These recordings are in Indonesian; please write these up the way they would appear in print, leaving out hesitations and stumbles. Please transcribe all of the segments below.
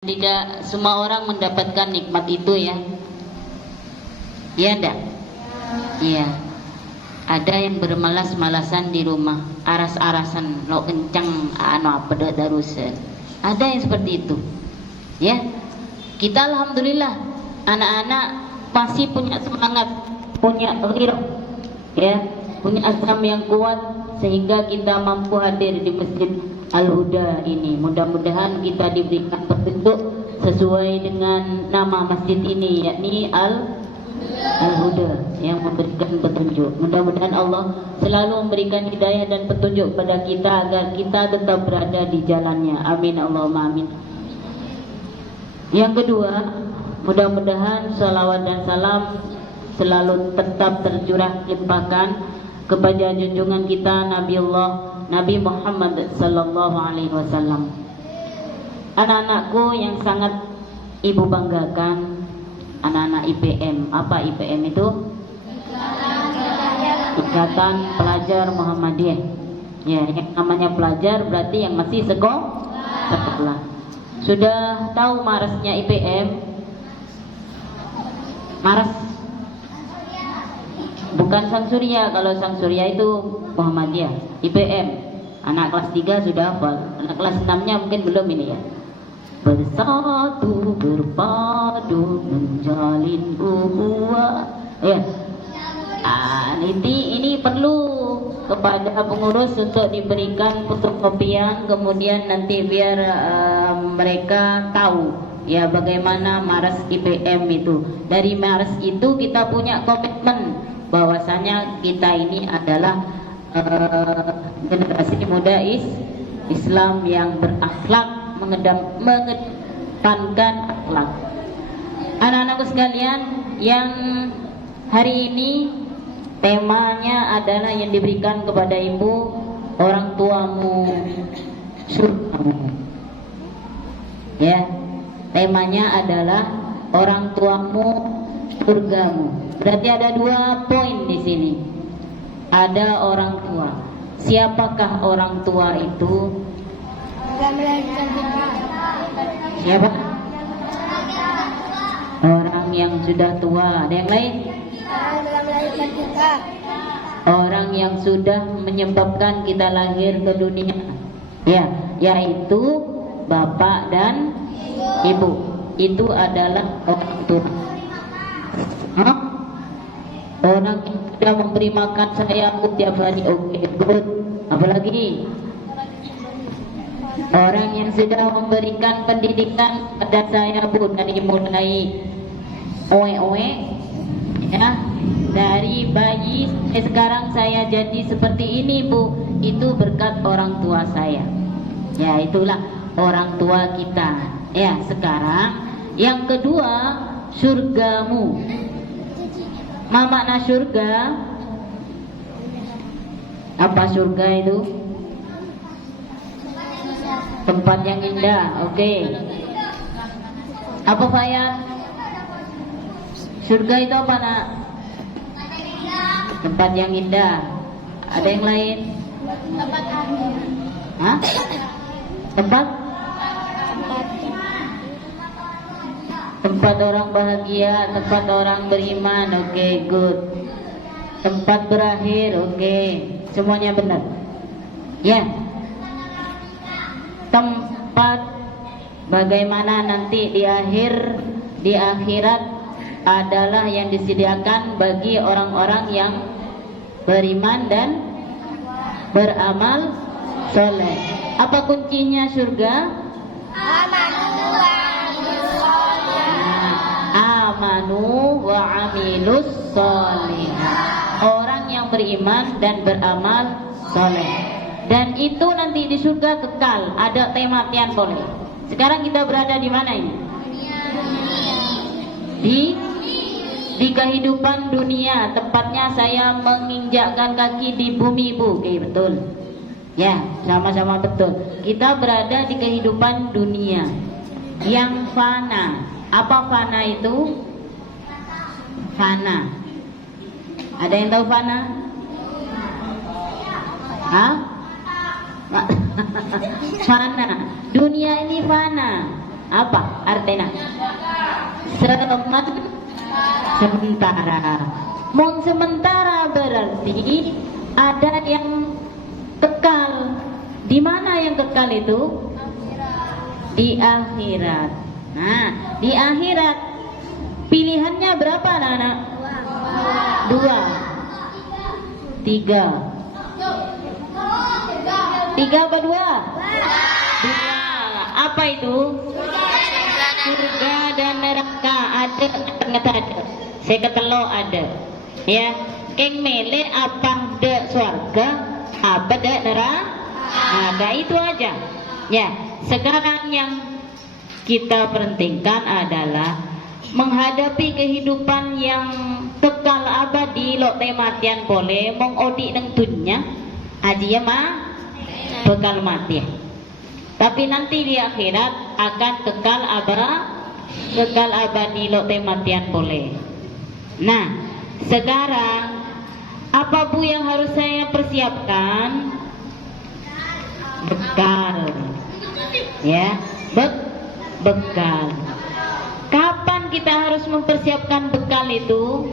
Tidak semua orang mendapatkan nikmat itu ya. Iya enggak? Iya. Ada yang bermalas-malasan di rumah, aras-arasan, lo kencang, apa darusan. Ada yang seperti itu. Ya. Kita alhamdulillah anak-anak masih punya semangat, punya ghirah, ya, punya azam yang kuat sehingga kita mampu hadir di Masjid Al-Huda ini. Mudah-mudahan kita diberikan petunjuk sesuai dengan nama masjid ini, yakni Al-Huda, yang memberikan petunjuk. Mudah-mudahan Allah selalu memberikan hidayah dan petunjuk kepada kita agar kita tetap berada di jalannya. Amin Allahumma amin. Yang kedua, mudah-mudahan salawat dan salam selalu tetap tercurah limpahkan kepada junjungan kita Nabi Muhammad sallallahu alaihi wasallam. Anak-anakku yang sangat ibu banggakan, anak-anak IPM. Apa IPM itu? Ikatan Pelajar Muhammadiyah. Ya, yang namanya pelajar berarti yang masih sekolah. Sudah tahu Maresnya IPM? Mares bukan Sang Surya. Kalau Sang Surya itu Muhammadiyah. IPM anak kelas 3 sudah hafal. Anak kelas 6-nya mungkin belum ini ya. Bersatu berpadu menjalin ukhuwah. Ya. Ini perlu kepada pengurus untuk diberikan fotokopian, kemudian nanti biar mereka tahu ya bagaimana Mares IPM itu. Dari Mares itu kita punya komitmen bahwasanya kita ini adalah generasi muda Islam yang berakhlak, mengedepankan akhlak. Anak-anakku sekalian, yang hari ini temanya adalah yang diberikan kepada ibu, orang tuamu surgamu. Ya, temanya adalah orang tuamu surgamu. Berarti ada 2 poin di sini. Ada orang tua. Siapakah orang tua itu? Siapa? Orang yang sudah tua. Ada yang lain? Orang yang sudah menyebabkan kita lahir ke dunia. Ya, yaitu bapak dan ibu. Itu adalah orang tua. Orang yang sudah memberi makan saya tiap hari, oke, good. Apalagi orang yang sudah memberikan pendidikan pada saya, Bu, dari mulai oe-oe ya, dari bayi sampai sekarang saya jadi seperti ini, Bu, itu berkat orang tua saya. Ya, itulah orang tua kita. Ya, sekarang yang kedua, surgamu. Makna surga, apa surga itu? Tempat yang indah. Oke. Apa Fayat? Surga itu apa nak? Tempat yang indah. Ada yang lain? Hah? Tempat orang bahagia, tempat orang beriman. Oke, good. Tempat berakhir. Oke, semuanya benar. Ya. Tempat bagaimana nanti di akhirat adalah yang disediakan bagi orang-orang yang beriman dan beramal soleh. Apa kuncinya surga? Amanu wa amilus sholihat. Orang yang beriman dan beramal soleh. Dan itu nanti di surga kekal. Ada tema tian boleh. Sekarang kita berada di mana ini? Di kehidupan dunia. Tepatnya saya menginjakkan kaki di bumi, Bu. Oke, betul. Ya, sama-sama betul. Kita berada di kehidupan dunia yang fana. Apa fana itu? Fana. Ada yang tahu fana? Hah? Fana. Dunia ini fana. Apa artinya? Sementara. Mun sementara berarti ada yang kekal. Di mana yang kekal itu? Di akhirat. Nah, di akhirat pilihannya berapa anak-anak? 2, 3. 3 apa 2? 2. Apa itu? Surga dan neraka. Ada, ternyata ada. Saya ketelo ada. Ya, keng mele apa de surga, apa de neraka. Nah, itu aja. Ya, sekarang yang kita pentingkan adalah menghadapi kehidupan yang kekal abadi lo tematian boleh mong odi neng dunya aja mah bekal mati. Tapi nanti di akhirat akan kekal abadi lo tematian boleh. Nah, sekarang apa Bu yang harus saya persiapkan? Bekal. Ya, bekal. Kapan kita harus mempersiapkan bekal itu?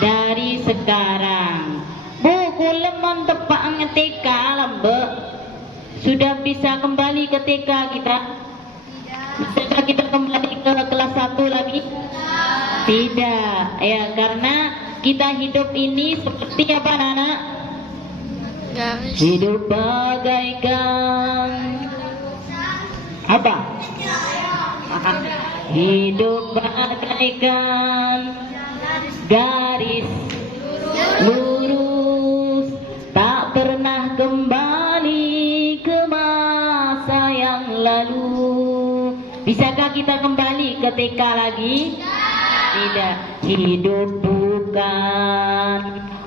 Dari sekarang. Bu, kulem tepak nge-TK lambe. Sudah bisa kembali ke TK kita? Bisakah kita kembali ke kelas 1 lagi? Tidak. Ya, karena kita hidup ini seperti apa, anak-anak? Hidup bagaikan apa? Hidup bagaikan garis lurus, tak pernah kembali ke masa yang lalu. Bisakah kita kembali ke TK lagi? Tidak. Hidup bukan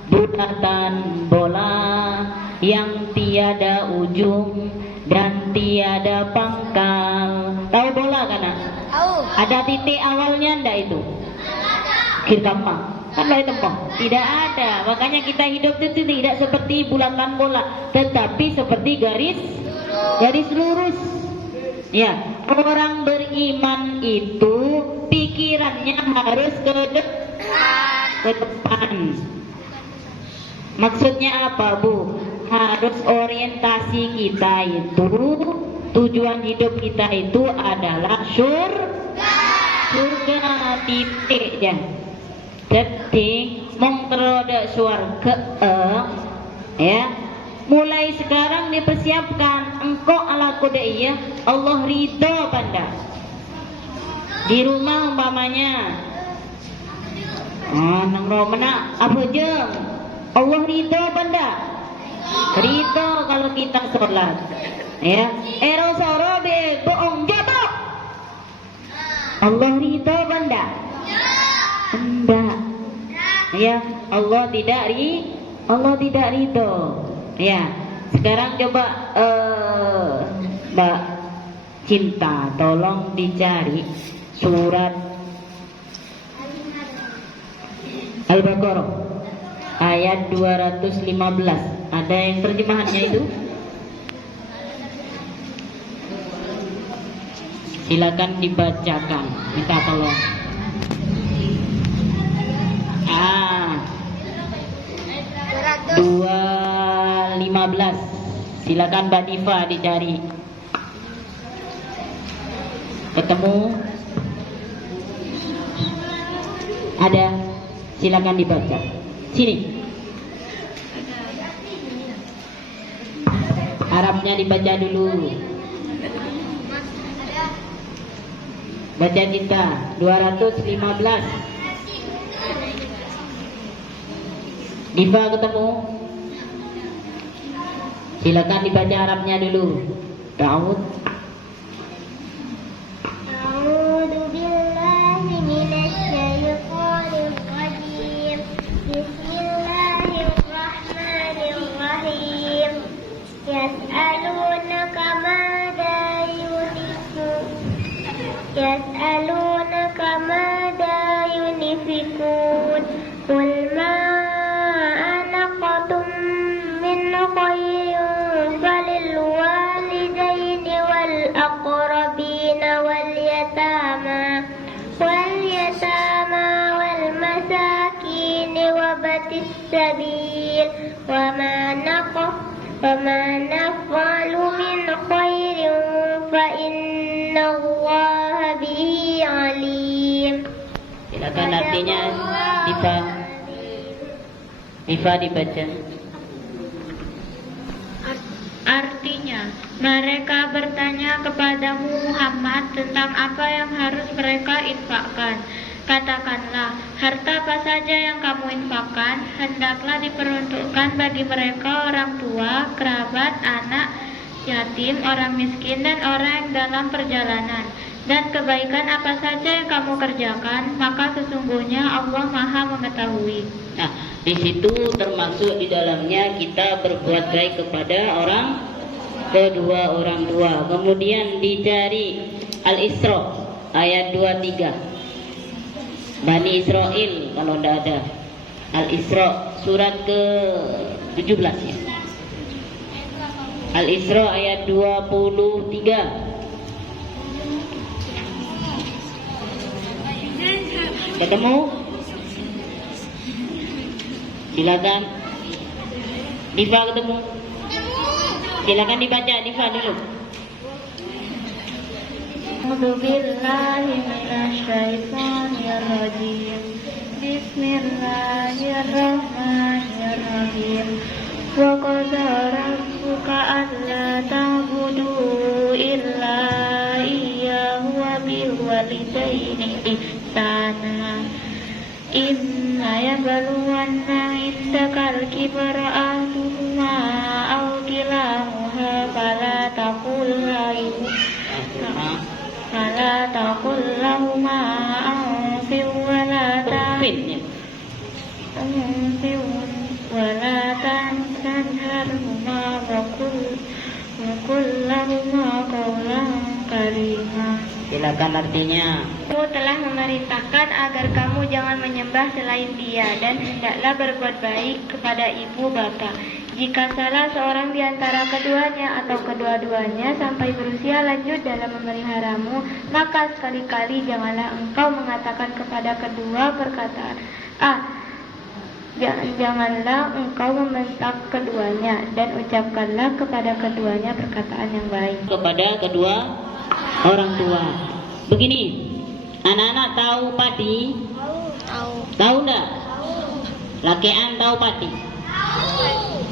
bulatan bola yang tiada ujung dan tiada pangkal. Tahu bola kan? Tahu. Ada titik awalnya ndak itu? Kita mah kan lah tempoh. Tidak ada. Makanya kita hidup itu tidak seperti bulatan bola, tetapi seperti garis lurus. Ya, orang beriman itu pikirannya harus ke depan. Maksudnya apa, Bu? Harus orientasi kita itu, tujuan hidup kita itu adalah surga titik ya. Jadi mengteroda surga ya. Mulai sekarang dipersiapkan. Engkau ala kode iya, Allah ridho panda. Di rumah umpamanya, nang romana apa jeng? Allah ridho panda. Ridho kalau kita sholat ya. Erosoro be bohong jabok. Allah ridho panda. Enggak. Ya, Allah tidak ridho. Ya, sekarang coba Mbak Cinta, tolong dicari surat Al-Baqarah ayat 215. Ada yang terjemahannya itu? Silakan dibacakan, minta tolong. 215. Silakan Mbak Diva dicari. Ketemu? Ada? Silakan dibaca. Sini. Arabnya dibaca dulu. Baca Cinta 215. Diva ketemu? Silakan dibaca Arabnya dulu. Daud. A'udzu billahi minasyaitonir rajim. Bismillahirrahmanirrahim. Yas'alunaka madza yunfikun. Qul ma anaqtum min khairin falil walidaini wal aqrabin وما نفعل من خير فإن الله به عليم. Silakan artinya Diva dibaca. Artinya, mereka bertanya kepadamu Muhammad tentang apa yang harus mereka infakkan. Katakanlah, harta apa saja yang kamu infakkan, hendaklah diperuntukkan bagi mereka orang tua, kerabat, anak, yatim, orang miskin, dan orang yang dalam perjalanan. Dan kebaikan apa saja yang kamu kerjakan, maka sesungguhnya Allah Maha mengetahui. Nah, di situ termasuk di dalamnya kita berbuat baik kepada kedua orang tua. Kemudian dicari Al-Isra ayat 23. Bani Israel kalau tidak ada. Al-Isra surat ke-17 ya. Al-Isra ayat 23. Ketemu? Silakan. Diva ketemu? Silakan dibaca Diva dulu. A'udzu billahi minasyaitonir rajim. Bismillahirrahmanirrahim. Wa qadara rabbuka alla ta'budu illa iyyahu wa bil walidayni ihsana. Inna yabluwanna indakal kibara ahaduhuma aw kilahuma fala taqul lahuma anfiw wala tanharhuma wa qul lahuma qawlan karima. Silakan artinya. Kamu telah memerintahkan agar kamu jangan menyembah selain Dia, dan hendaklah berbuat baik kepada ibu bapa. Jika salah seorang di antara keduanya atau kedua-duanya sampai berusia lanjut dalam memeliharamu, maka sekali-kali janganlah engkau mengatakan kepada kedua perkataan janganlah engkau membentak keduanya, dan ucapkanlah kepada keduanya perkataan yang baik. Kepada kedua orang tua. Begini, anak-anak tahu padi? Tahu enggak? Lakean tahu padi?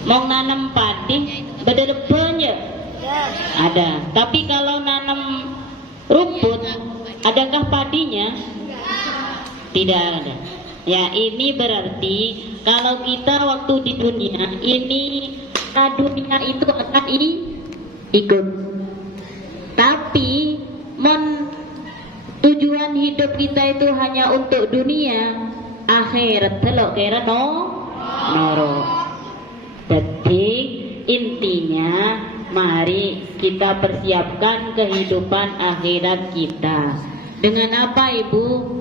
Mau nanam padi beda-bedanya? Ada. Tapi kalau nanam rumput, adakah padinya? Tidak ada. Ya, ini berarti kalau kita waktu di dunia ini, dunia itu akan ikut. Tapi tujuan hidup kita itu hanya untuk dunia, akhirat telok kira noro. Jadi intinya mari kita persiapkan kehidupan akhirat kita. Dengan apa, Ibu?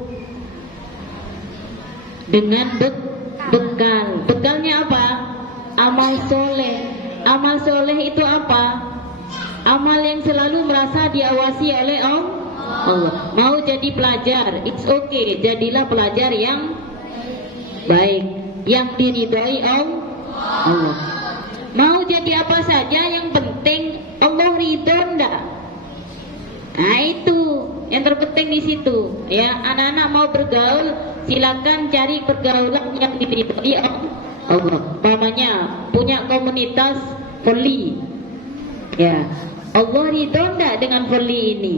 Dengan bekal. Bekalnya apa? Amal soleh. Amal soleh itu apa? Amal yang selalu merasa diawasi oleh Allah. Mau jadi pelajar, it's okay, jadilah pelajar yang baik, yang diridhoi Allah. Mau jadi apa saja, yang penting Allah ridho ndak. Nah, itu yang terpenting di situ. Ya, anak-anak mau bergaul, silakan cari pergaulan yang diridhoi Allah. Umpamanya punya komunitas volley. Ya, Allah ridho ndak dengan volley ini?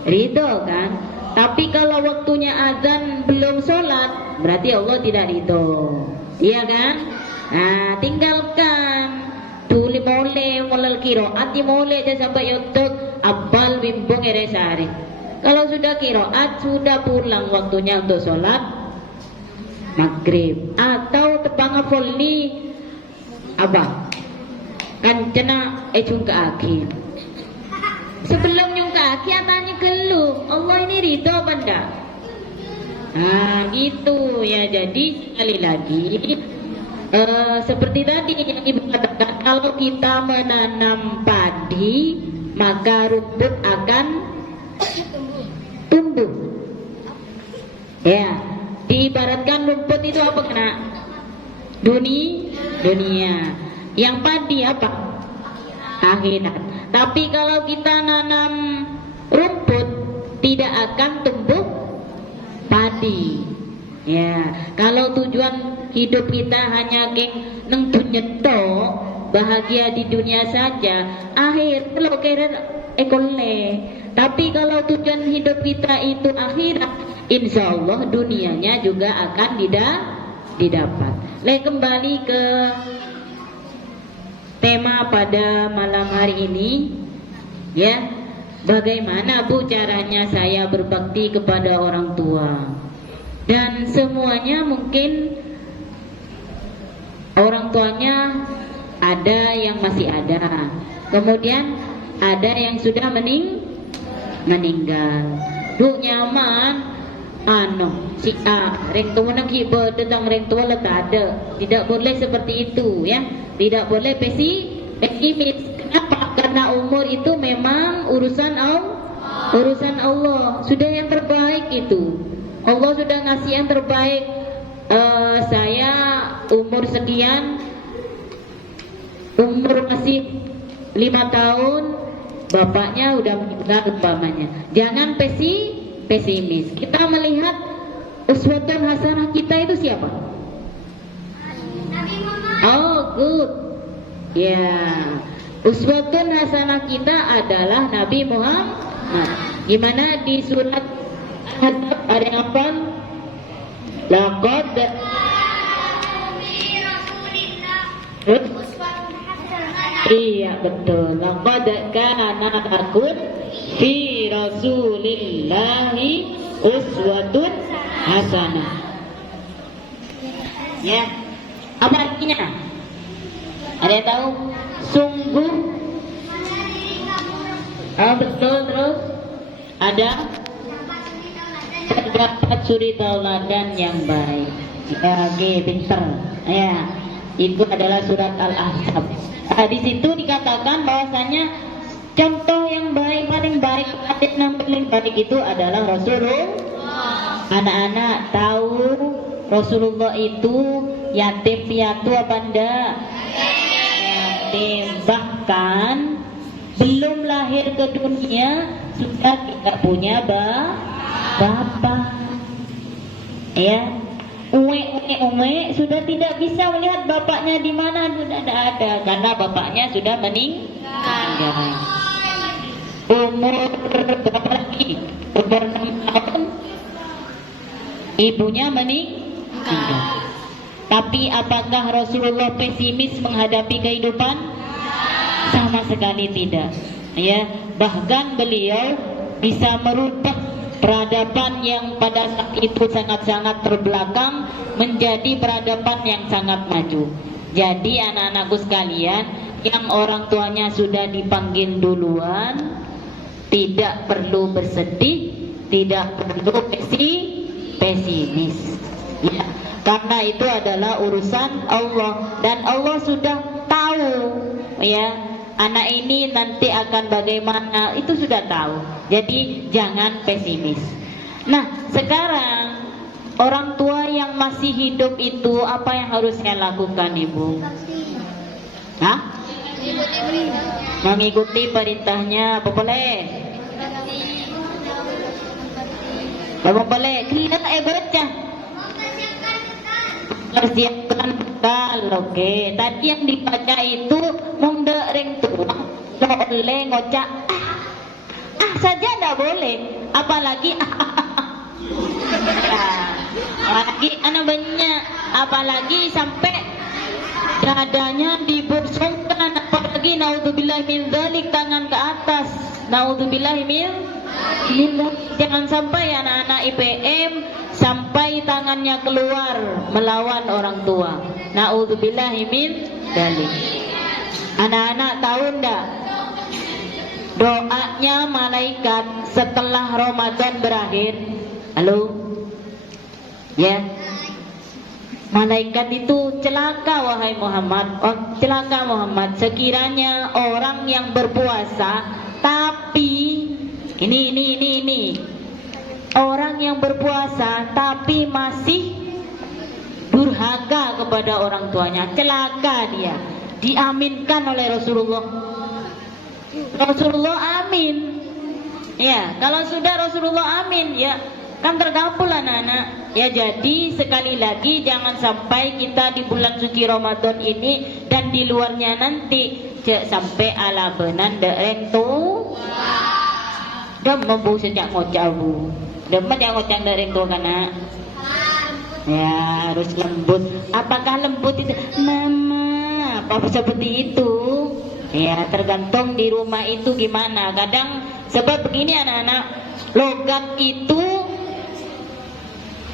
Ridho kan? Tapi kalau waktunya azan belum sholat, berarti Allah tidak ridho. Iya kan? Nah, tinggalkan. Tuli mulai kiroat mulai sampai yotok abal bimbung eresari. Kalau sudah kiroat, sudah pulang waktunya untuk sholat maghrib. Atau tepang volley apa? Kan cena ke akhir. Sebelum nyungka akhir tanya gelum, Allah ini ridho apa enggak? Nah gitu ya. Jadi sekali lagi seperti tadi yang Ibu katakan, kalau kita menanam padi maka rumput akan tumbuh. Ya, diibaratkan rumput itu apa kena? Dunia. Yang padi apa? Akhirat. Tapi kalau kita nanam rumput, tidak akan tumbuh padi. Ya, kalau tujuan hidup kita hanya geng nengtu nyetok, bahagia di dunia saja, akhir kalau kira ekole. Tapi kalau tujuan hidup kita itu akhirat, insya Allah dunianya juga akan didapat. Kembali ke tema pada malam hari ini, ya, bagaimana Bu caranya saya berbakti kepada orang tua. Dan semuanya mungkin orang tuanya ada yang masih ada, kemudian ada yang sudah meninggal. Duh nyaman si A reng tua nak hiba tentang reng tua letak ada. Tidak boleh seperti itu, ya. Tidak boleh pesimis. Kenapa? Karena umur itu memang urusan Allah. Sudah yang terbaik itu. Allah sudah ngasih yang terbaik. Saya umur sekian, umur masih 5 tahun, bapaknya udah meninggal umpamanya. Jangan pesimis. Kita melihat uswatun hasanah kita itu siapa? Oh, good. Ya, uswatun hasanah kita adalah Nabi Muhammad. Gimana di surat Al-Hadid ada yang apa? Laqad iya betul. Laqad kana lakum fi Rasulillahi uswatun hasanah. Ya. Apa artinya? Ada yang tahu? Sungguh. Betul. Terus ada terdapat suri tauladan yang baik. Oke, pinter. Ya, itu adalah surat Al-Ahzab. Di situ dikatakan bahwasanya contoh yang baik, paling baik, paling baik itu adalah Rasulullah. Anak-anak tahu Rasulullah itu yatim piatu apa enggak? Yatim. Bahkan belum lahir ke dunia sudah tidak punya bapak. Ya. Ume sudah tidak bisa melihat bapaknya di mana, sudah tidak ada karena bapaknya sudah meninggal. Umur berapa lagi? Umur 6 tahun ibunya meninggal. Tapi apakah Rasulullah pesimis menghadapi kehidupan? Sama sekali tidak. Ya, bahkan beliau bisa merubah peradaban yang pada saat itu sangat-sangat terbelakang menjadi peradaban yang sangat maju. Jadi anak-anakku sekalian, yang orang tuanya sudah dipanggil duluan, tidak perlu bersedih, tidak perlu pesimis. Ya, karena itu adalah urusan Allah dan Allah sudah tahu, ya. Anak ini nanti akan bagaimana, itu sudah tahu. Jadi jangan pesimis. Nah, sekarang orang tua yang masih hidup itu apa yang harus saya lakukan, Ibu? Hah? Mengikuti perintahnya. Apa boleh? Apa boleh? Kita baca. Persiapkan bekal, oke. Tadi yang dibaca itu munda reng tua, boleh ngocak saja tidak boleh, apalagi apalagi anak banyak, apalagi sampai dadanya dibusungkan, apalagi naudzubillah min dzalik, tangan ke atas, naudzubillah min jangan sampai anak-anak IPM sampai tangannya keluar melawan orang tua. Naudzubillah min dzalik. Anak-anak tahu enggak? Doanya malaikat setelah Ramadan berakhir. Halo? Ya. Malaikat itu celaka wahai Muhammad. Oh, celaka Muhammad sekiranya orang yang berpuasa tapi ini orang yang berpuasa tapi masih durhaka kepada orang tuanya, celaka dia. diaminkan oleh Rasulullah. Rasulullah amin. Ya, kalau sudah Rasulullah amin, ya kan terkabul anak-anak. Ya, jadi sekali lagi jangan sampai kita di bulan suci Ramadan ini dan di luarnya nanti sampai ala benan dereng tu. Dem membu sejak ngocak bu. Dem yang ngocak dereng tu kana. Ya, harus lembut. Apakah lembut itu? Mama, apa seperti itu? Ya, tergantung di rumah itu gimana. Kadang sebab begini anak-anak, logat itu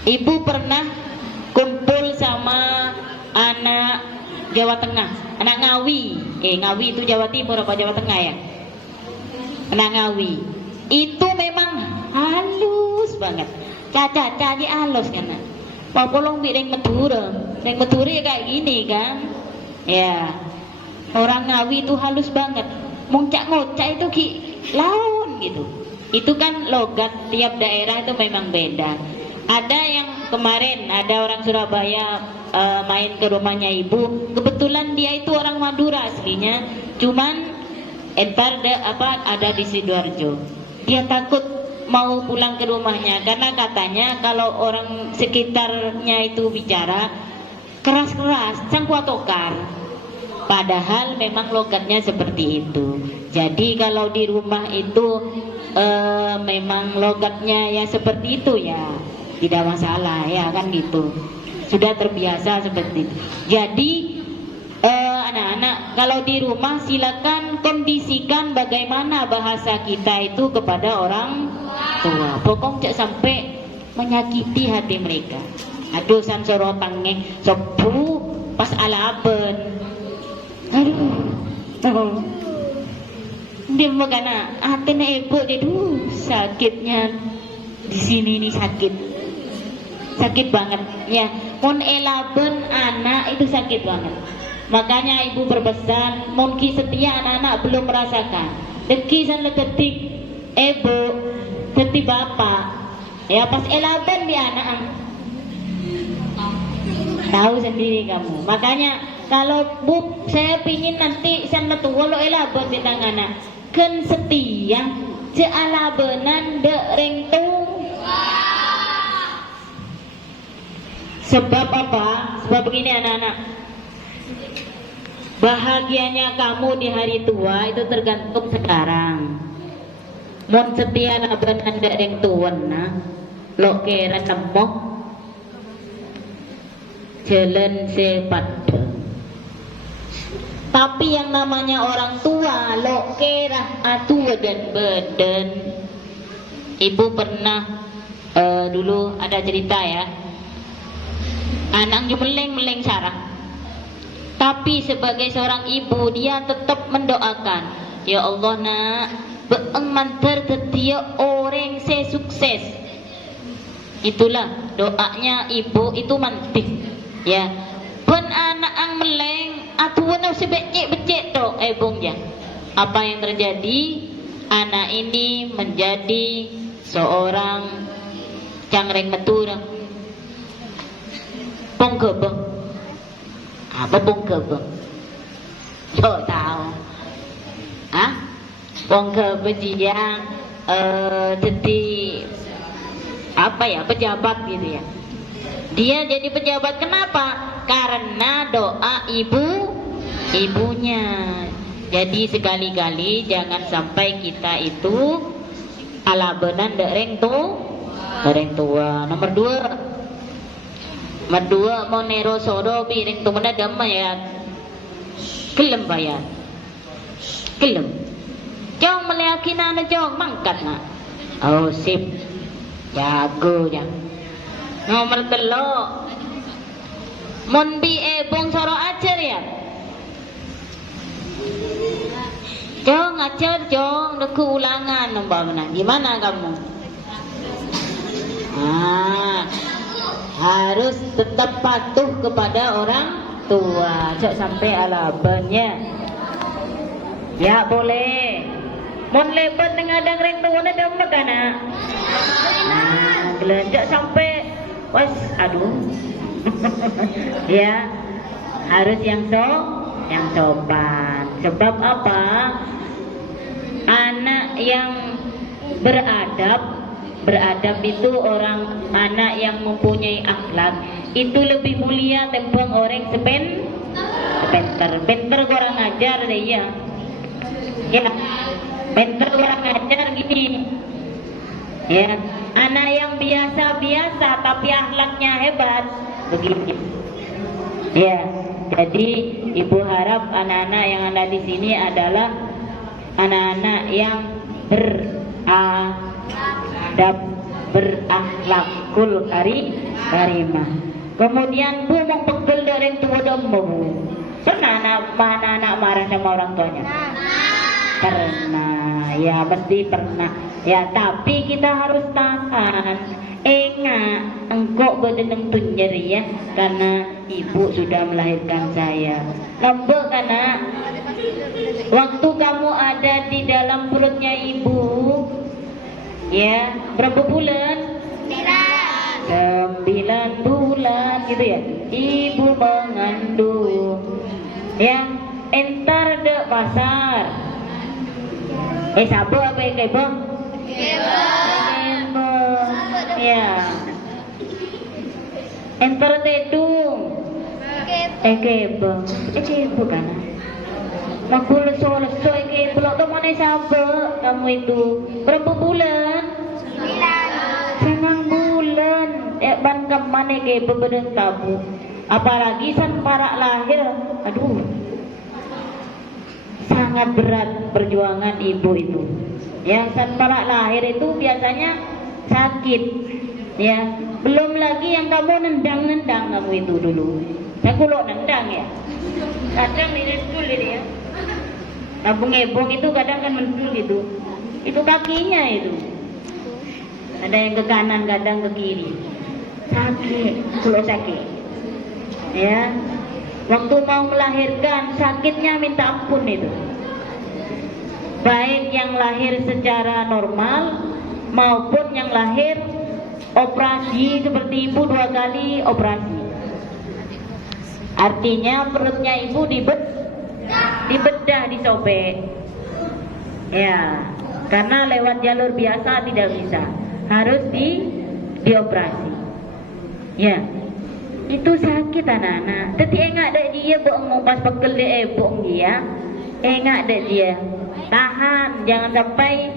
ibu pernah kumpul sama anak Jawa Tengah, anak Ngawi. Ngawi itu Jawa Timur apa Jawa Tengah ya? Anak Ngawi. Itu memang halus banget. Caca-caca halus kan. Papolong ring Madura. Ring Madura ya kayak gini kan. Ya. Orang Ngawi itu halus banget. Ngocak-ngocak itu laun gitu. Itu kan logat tiap daerah itu memang beda. Ada yang kemarin ada orang Surabaya main ke rumahnya ibu. Kebetulan dia itu orang Madura aslinya. Cuman ada di Sidoarjo. Dia takut mau pulang ke rumahnya karena katanya kalau orang sekitarnya itu bicara keras-keras, cangkuatokar. Padahal memang logatnya seperti itu. Jadi kalau di rumah itu memang logatnya ya seperti itu ya tidak masalah ya kan gitu. Sudah terbiasa seperti itu. Jadi anak-anak kalau di rumah silakan kondisikan bagaimana bahasa kita itu kepada orang tua. Pokoknya sampai menyakiti hati mereka. Aduh san sorotange sopu pas alaben. Aduh. Dia makana atene ibu dia sakitnya di sini nih sakit banget ya. Mon elaben anak itu sakit banget. Makanya ibu berpesan, mungkin setia anak-anak belum merasakan. Deki san leketik ibu, deki bapak. Ya pas elaben dia anak. Tahu sendiri kamu. Makanya kalau bu saya pingin nanti san tua lo elaben di tangan ken setia je alabenan de rengtu. Sebab apa? Sebab begini anak-anak. Bahagianya kamu di hari tua itu tergantung sekarang. Mon setia labenan de rengtuan nah lo kira nemok jalan sepatu. Tapi yang namanya orang tua lo kira atu dan badan. Ibu pernah dulu ada cerita ya. Anaknya meleng sarah. Tapi sebagai seorang ibu dia tetap mendoakan, ya Allah nak, beeng mantar tetia orang sukses. Itulah doanya ibu itu mantik. Ya, pun anak ang meleng, atuan sebecek dok, bung ya. Apa yang terjadi? Anak ini menjadi seorang cangreng metura. Pongkebeng. Apa pongkebeng? Yo tahu. Pongkebeng yang jadi apa ya, pejabat gitu ya. Dia jadi pejabat kenapa? Karena doa ibunya. Jadi sekali-kali jangan sampai kita itu alabenan dereng tua. Nomor dua monero soro piring tu mana damai ya. Kelem bayar. Kelem. Jong meliakina na jong mangkat na. Oh sip. Jago ya. Nomor 3. Mon bi bong soro ajar ya. Jong ajar jong deku ulangan umpamanya. Gimana kamu? Harus tetap patuh kepada orang tua. Cok sampai alabannya. Ya boleh. Mon lebat nengadang reng tua na dama kana. Gelenjak sampai aduh. Ya harus yang yang sopan. Sebab apa? Anak yang beradab itu anak yang mempunyai akhlak itu lebih mulia timbang orang Penter kurang ajar deh ya. Ya, penter kurang ajar gini. Ya, anak yang biasa-biasa tapi akhlaknya hebat begini. Ya, jadi ibu harap anak-anak yang ada di sini adalah anak-anak yang beradab, berakhlakul karimah. Kemudian bu mau pegel dari tua dombo. Pernah anak marah sama orang tuanya? Pernah, ya pasti pernah. Ya tapi kita harus tahan. Enggak, engkau bedeneng tunjer ya, karena ibu sudah melahirkan saya. Lembek karena waktu kamu ada di dalam perutnya ibu, ya berapa bulan? 9 bulan gitu ya. Ibu mengandung. Ya, entar de pasar. Sabo apa kebo? Kebo. Ya. Entar tedung. Kebo. Kebo kan? Aku leso kebo. Lo mana sabo kamu itu? Berapa bulan? 9 bulan. Ban kemana kebo bedeng tabu? Apalagi san parak lahir, aduh, sangat berat perjuangan ibu itu. Yang san parak lahir itu biasanya sakit, ya. Belum lagi yang kamu nendang kamu itu dulu. Aku lo nendang ya. Kadang mentul ini ya. Tabung ebong itu kadang kan mentul gitu. Itu kakinya itu. Ada yang ke kanan, kadang ke kiri. Sakit, kalau sakit. Ya, waktu mau melahirkan sakitnya minta ampun itu. Baik yang lahir secara normal maupun yang lahir operasi seperti ibu 2 kali operasi. Artinya perutnya ibu dibedah, disobek. Ya, karena lewat jalur biasa tidak bisa, harus dioperasi. Ya. Itu sakit anak-anak. Tapi enggak ada dia bohong pas pegel bohong dia. Enggak ada dia. Tahan, jangan sampai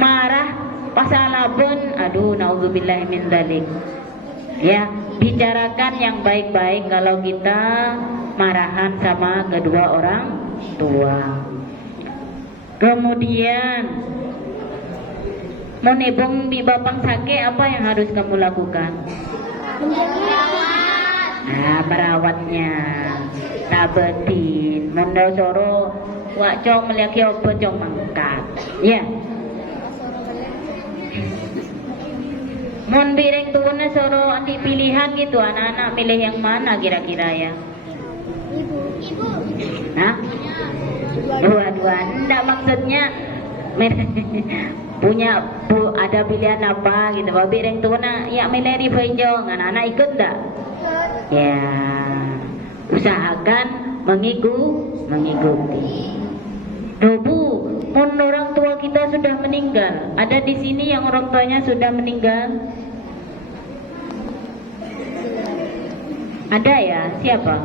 marah pasal labun. Aduh, naudzubillah min dzalik. Ya, bicarakan yang baik-baik kalau kita marahan sama kedua orang tua. Kemudian mau nebong di bapang sakit, apa yang harus kamu lakukan? Merawatnya tabetin mondal soro wak cong meliaki opo cong mangkat ya. Mon bireng tuwena soro anti pilihan gitu, anak-anak milih yang mana kira-kira ya? Ibu. Hah? Dua-dua. Enggak maksudnya ada pilihan apa gitu. Babi yang tuana ya milih di Benjong, anak-anak ikut enggak? Ya, usahakan mengikuti. Bu, orang tua kita sudah meninggal. Ada di sini yang orang tuanya sudah meninggal? Ada ya? Siapa?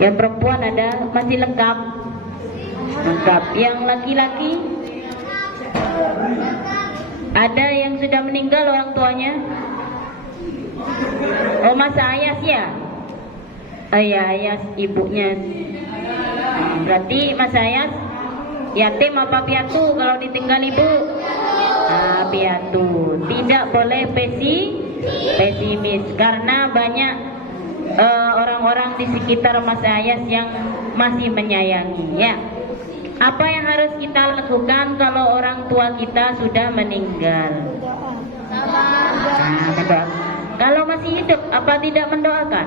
Yang perempuan ada? Masih lengkap? Lengkap. Yang laki-laki? Ada yang sudah meninggal orang tuanya? Oh, Mas Ayas ya? Oh ya, Ayas ibunya. Berarti Mas Ayas yatim apa piatu kalau ditinggal ibu? Piatu. Tidak boleh pesimis karena banyak orang-orang di sekitar Mas Ayas yang masih menyayangi ya. Apa yang harus kita lakukan kalau orang tua kita sudah meninggal? Mendoakan. Kalau masih hidup, apa tidak mendoakan?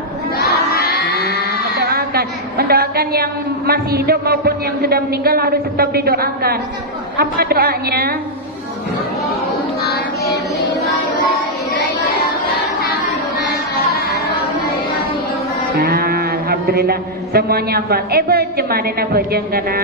Mendoakan yang masih hidup maupun yang sudah meninggal harus tetap didoakan. Apa doanya? Alhamdulillah. Alhamdulillah semuanya hafal. Cemarin apa jengkana?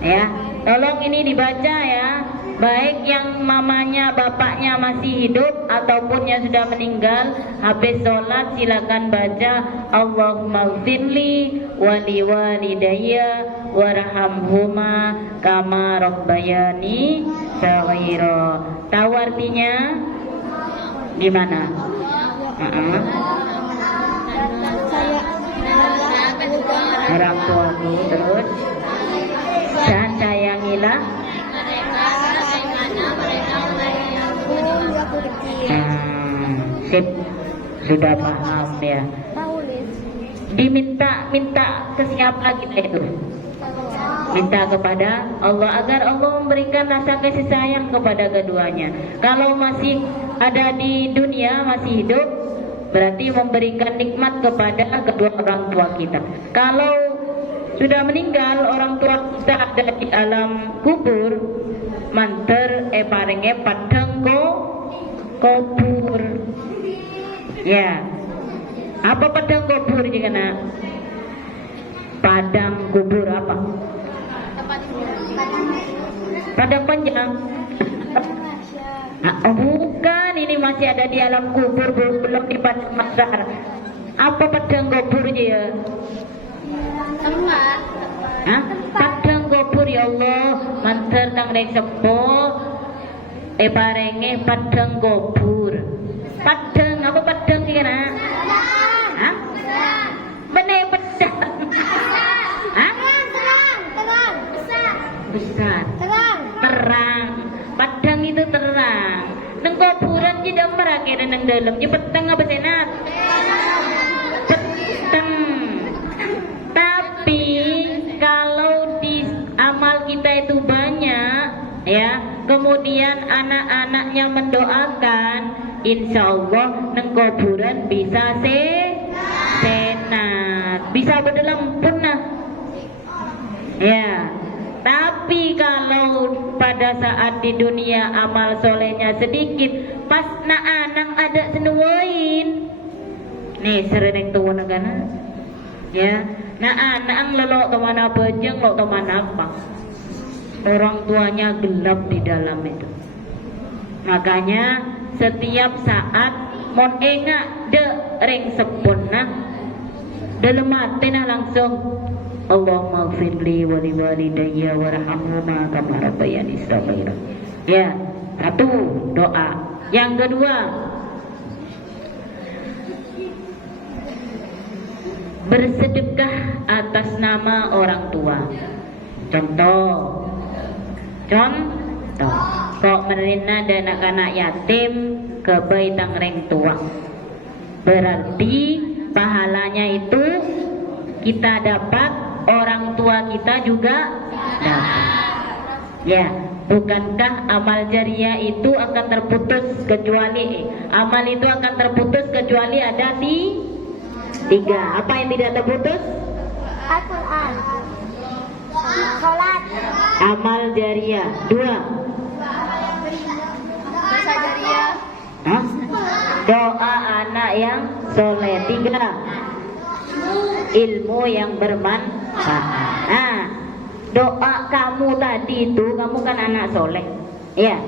Ya, tolong ini dibaca ya. Baik yang mamanya, bapaknya masih hidup ataupun yang sudah meninggal, habis sholat silakan baca Allahumma gfirli wa liwalidayya warhamhuma kama rabbayani shaghira. Tahu artinya? Gimana? Orang tuaku, terus dan sayangilah sip, sudah paham ya. Minta ke siapa kita itu? Minta kepada Allah agar Allah memberikan rasa kasih sayang kepada keduanya. Kalau masih ada di dunia, masih hidup, berarti memberikan nikmat kepada kedua orang tua kita. Kalau sudah meninggal, orang tua kita ada di alam kubur, manter parenge padang kubur. Ya, apa padang kubur juga nak? Padang kubur apa? Padang panjang. Bukan, ini masih ada di alam kubur, belum di padang mahsyar. Apa padang kubur dia? Tempat. Padang kubur ya Allah, manter tang rek sepo parenge padang kubur. Padang apa padang sih kana? Bener pedang. Besar. Terang. Padang itu terang. Neng kuburan jadi merake neng dalam. Jadi petang apa senat? Petang. Tapi kalau di amal kita itu banyak, ya, kemudian anak-anaknya mendoakan, insya Allah neng kuburan bisa senat, bisa berdelempun nah. Ya. Tapi kalau pada saat di dunia amal solehnya sedikit, pas anak ada senuain. Nih sering tuh negara, ya. Anak lelok kemana bejeng, lelok kemana apa? Orang tuanya gelap di dalam itu. Makanya setiap saat mon enggak de ring sepuna, delematin langsung. Allahumma gfirli wa liwalidayya warhamhuma kama rabbayani shaghira. Ya, satu doa. Yang kedua, bersedekah atas nama orang tua. Contoh. Kok menerima dan anak-anak yatim ke baitang reng tua. Berarti pahalanya itu kita dapat, orang tua kita juga dapat. Ya, bukankah amal jariah itu akan terputus kecuali amal itu akan terputus kecuali ada tiga. Apa yang tidak terputus? Al-Quran, sholat, amal jariah. Dua, dosa jariah, doa anak yang soleh. Tiga, ilmu yang bermanfaat. Doa kamu tadi itu, kamu kan anak soleh, ya.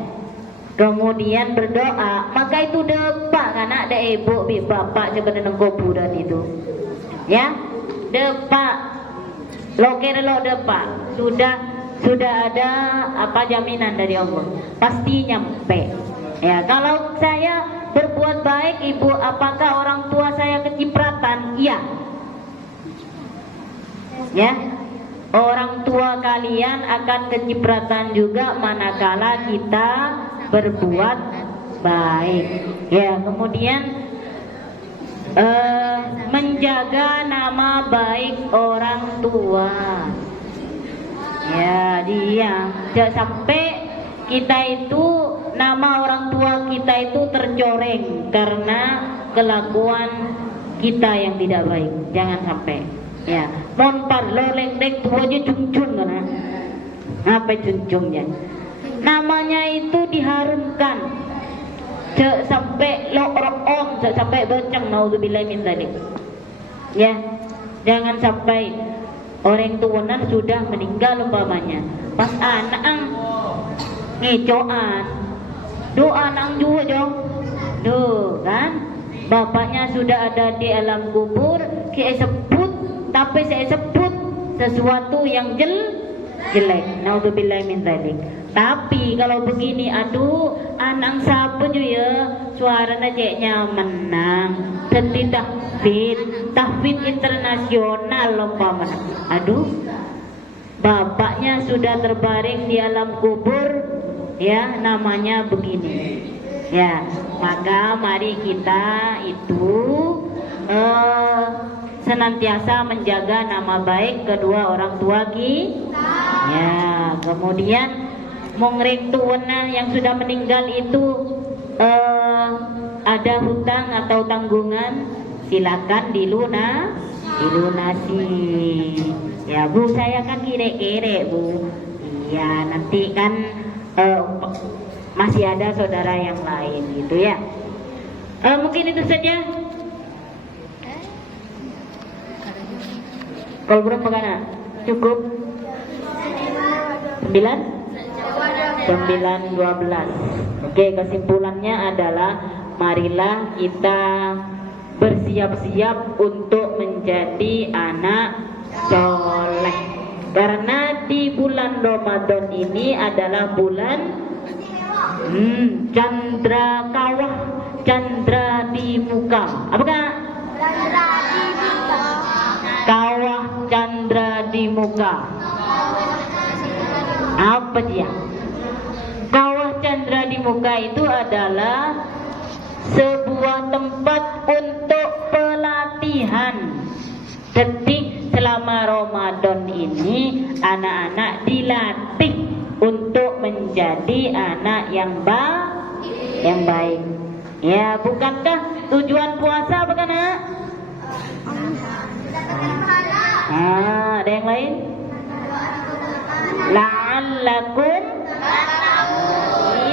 Kemudian berdoa, maka itu depak kan ada ibu, bapak juga nang kuburan itu, ya. Depak, lo kira lo depak, sudah ada apa jaminan dari Allah, pasti nyampe. Ya, kalau saya berbuat baik, ibu, apakah orang tua saya kecipratan? Iya. Ya, orang tua kalian akan kecipratan juga manakala kita berbuat baik. Ya, kemudian menjaga nama baik orang tua. Ya, jangan sampai kita itu nama orang tua kita itu tercoreng karena kelakuan kita yang tidak baik. Jangan sampai. Ya, mon parlo lek tua aja cuncung kan? Apa cuncungnya? Namanya itu diharumkan. Sampai lo roong, sampai boceng, naudzubillah min dzalik. Ya, Jangan sampai orang tuanan sudah meninggal umpamanya, pas anak ngecoan, doa nang juga dong, tuh kan, bapaknya sudah ada di alam kubur, kayak sebut, tapi saya sebut sesuatu yang jelek. Naudzubillah min dzalik. Tapi kalau begini, aduh, anak siapa juga ya, suaranya ceknya menang, senti tahfid internasional umpamanya. Aduh, bapaknya sudah terbaring di alam kubur, ya namanya begini. Ya, maka mari kita itu senantiasa menjaga nama baik kedua orang tua kita. Ya, kemudian mongring tuana yang sudah meninggal itu ada hutang atau tanggungan, silakan dilunasi. Ya Bu, saya kan kere-kere Bu. Iya, nanti kan masih ada saudara yang lain gitu ya. Mungkin itu saja. Kalau berapa kana? Cukup 9? 9, 12. Oke, kesimpulannya adalah marilah kita bersiap-siap untuk menjadi anak soleh. Karena di bulan Ramadan ini adalah bulan candra kawah, candra di muka. Apakah? Kawah candra di muka. Apa dia? Kawah candra di muka itu adalah sebuah tempat untuk pelatihan. Jadi selama Ramadan ini anak-anak dilatih untuk menjadi anak yang baik. Ya, bukankah tujuan puasa bukan, Nak? Ada yang lain? La'allakum,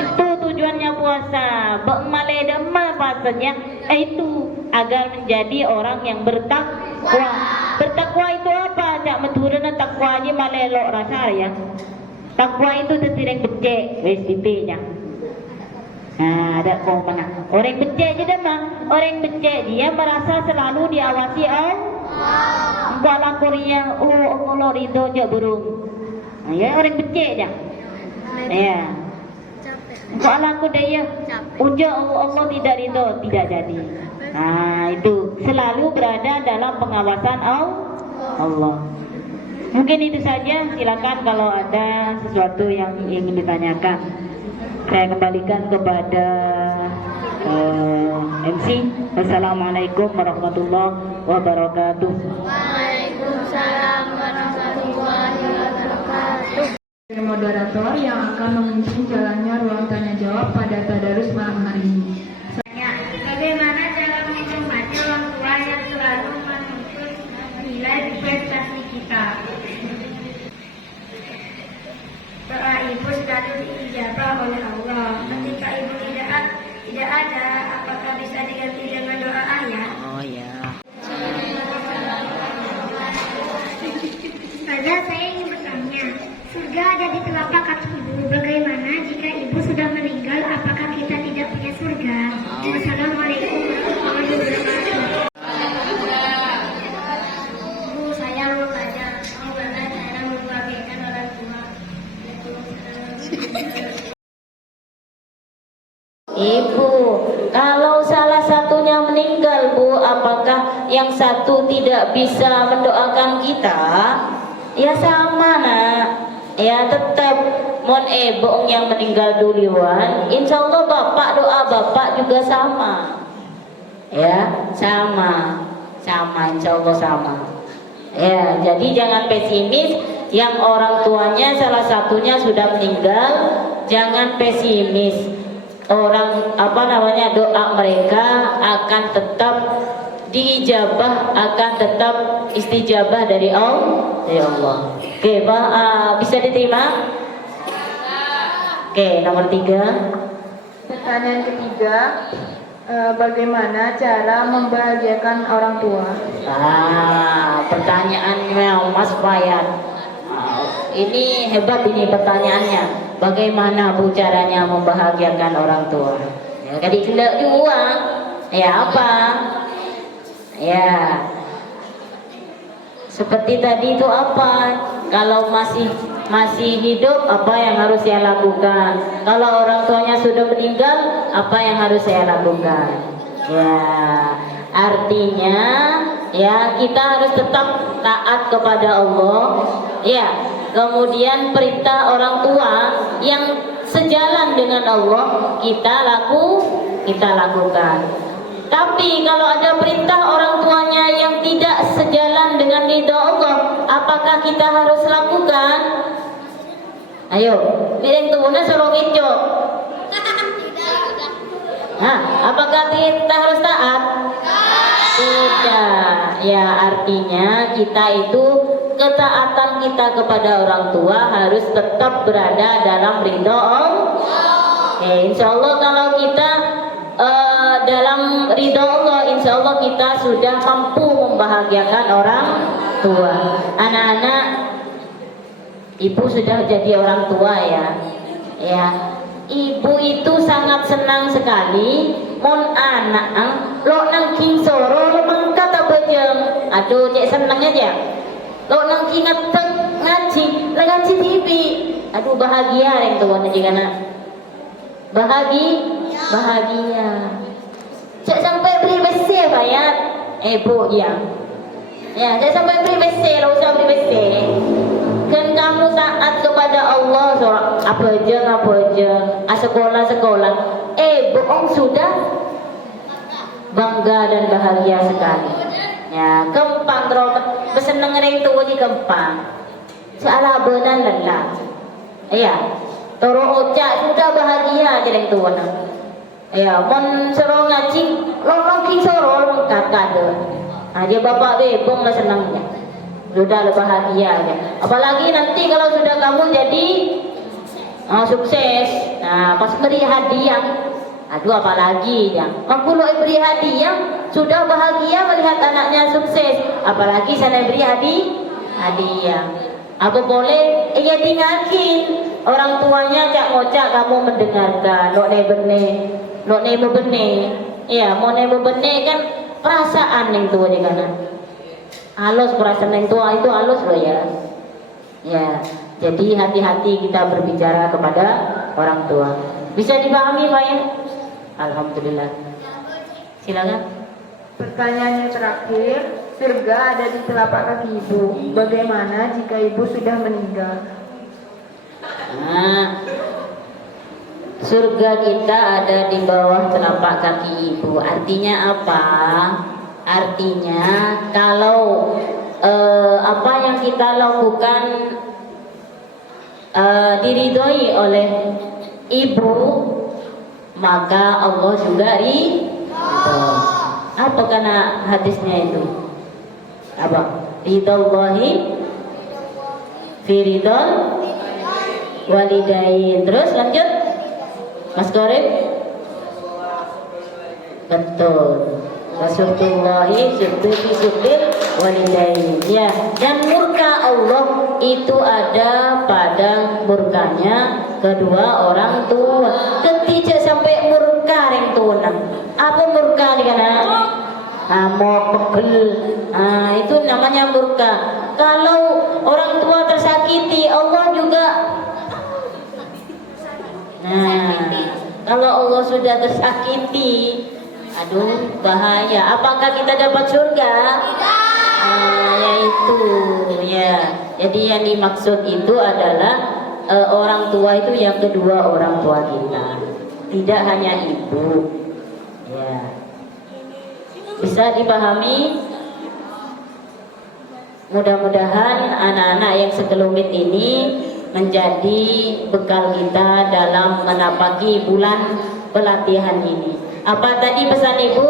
itu tujuannya puasa. Ba'male dama maksudnya itu agar menjadi orang yang bertakwa. Bertakwa itu apa? Cak meturuna takwa aja malelok rasa ya. Takwa itu tertireng becek, wis tipinya. Nah, ada kau mana? Orang becek je mah. Orang becek dia merasa selalu diawasi Allah. Engkau lakuria, Allah ridho je burung. Ya, orang becek dah. Ya. Engkau laku dia, uja Allah tidak ridho, tidak jadi. Nah, itu selalu berada dalam pengawasan Allah. Mungkin itu saja. Silakan kalau ada sesuatu yang ingin ditanyakan. Saya kembalikan kepada MC. Assalamualaikum warahmatullahi wabarakatuh. Waalaikumsalam warahmatullahi wabarakatuh. Moderator yang akan memimpin jalannya ruang tanya jawab pada tadarus malam hari ini. Bagaimana cara menghormati orang tua yang selalu menuntut nilai di prestasi kita? Doa ibu selalu diijabah oleh Allah. Ketika ibu tidak ada, apakah bisa diganti dengan doa ayah? Oh ya. Saya ingin bertanya, surga ada di telapak kaki ibu. Bagaimana jika ibu sudah meninggal? Apakah kita tidak punya surga? Wassalamualaikum warahmatullahi wabarakatuh. Bu, saya mau tanya, bagaimana cara membahagiakan orang tua? Ibu, kalau salah satunya meninggal, Bu, apakah yang satu tidak bisa mendoakan kita? Ya sama, Nak. Ya tetap mon bohong yang meninggal duluan, insya Allah bapak doa bapak juga sama. Ya, sama, insya Allah sama. Ya, jadi jangan pesimis. Yang orang tuanya salah satunya sudah meninggal, jangan pesimis. Orang doa mereka akan tetap diijabah, akan tetap istijabah dari Allah. Oke, Pak, bisa diterima? Oke, nomor 3. Pertanyaan ketiga, Bagaimana cara membahagiakan orang tua? Pertanyaannya Mas Fayat. Ini hebat ini pertanyaannya. Bagaimana bu caranya membahagiakan orang tua? Ya, kali tidak juga. Ya apa? Ya. Seperti tadi itu apa? Kalau masih hidup, apa yang harus saya lakukan? Kalau orang tuanya sudah meninggal, apa yang harus saya lakukan? Ya, artinya ya kita harus tetap taat kepada Allah. Ya, kemudian perintah orang tua yang sejalan dengan Allah kita lakukan. Tapi kalau ada perintah orang tuanya yang tidak sejalan dengan ridha Allah, apakah kita harus lakukan? Ayo, yang tuanya suruh ngicok. Nah, apakah kita harus taat? Tidak. Ya, artinya kita itu ketaatan kita kepada orang tua harus tetap berada dalam ridha Allah. Insya Allah kalau kita dalam ridha Allah, insya Allah kita sudah mampu membahagiakan orang tua. Anak-anak, ibu sudah jadi orang tua ya. Ya, ibu itu sangat senang sekali mon anak lo nang king soro lo mangkat apa jeng. Aduh, cek senang aja. Lo nang king ngaji TV. Aduh, bahagia yang tua nanti karena bahagia. Cek sampai beri besi bayar. Bu ya. Ya, cek sampai beri besi, lo usah beri besi. Kan kamu taat kepada Allah, apa aja, sekolah. Bohong sudah bangga dan bahagia sekali. Ya, kempang terus bersenang ring tu di kempang. Salah benar lelah. Iya, toro ocak sudah bahagia jadi tu nak. Ya, mon soro ngaji, lorong king soro kakak tu. Dia bapak bebong lah senangnya. Sudah bahagia aja. Apalagi nanti kalau sudah kamu jadi sukses. Nah, pas beri hadiah. Aduh, apalagi ya. Aku lo beri hadiah, sudah bahagia melihat anaknya sukses. Apalagi sana beri hadiah. Apa boleh? Ia tinggalin orang tuanya cak ngocak kamu mendengarkan. Lo ne bene. Ya, mau ne bene kan perasaan yang tua di kanan. Halus perasaan yang tua itu halus loh ya. Ya, jadi hati-hati kita berbicara kepada orang tua. Bisa dipahami Pak ya? Alhamdulillah. Silakan. Pertanyaan yang terakhir, surga ada di telapak kaki ibu. Bagaimana jika ibu sudah meninggal? Nah, surga kita ada di bawah telapak kaki ibu. Artinya apa? Artinya kalau apa yang kita lakukan diridhoi oleh ibu, maka Allah juga ridho. Apa karena hadisnya itu? Apa? Ridhallahi fi ridhal walidain. Terus lanjut Mas Qorib. Betul. Rasulullah syukur walidain. Ya, dan murka Allah itu ada pada murkanya kedua orang tua. Ketika sampai murka yang tua. Apa murka di kana? Amok, pegel. Itu namanya murka. Kalau orang tua tersakiti, Allah juga. Kalau Allah sudah tersakiti, aduh bahaya. Apakah kita dapat surga? Yaitu ya. Jadi yang dimaksud itu adalah orang tua itu yang kedua orang tua kita, tidak hanya ibu. Ya, bisa dipahami. Mudah-mudahan anak-anak yang sekelumit ini menjadi bekal kita dalam menapaki bulan pelatihan ini. Apa tadi pesan ibu?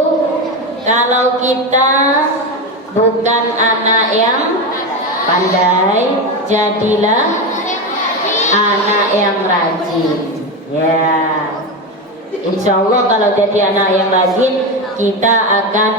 Kalau kita bukan anak yang pandai, jadilah anak yang rajin. Ya. Insya Allah kalau jadi anak yang rajin, kita akan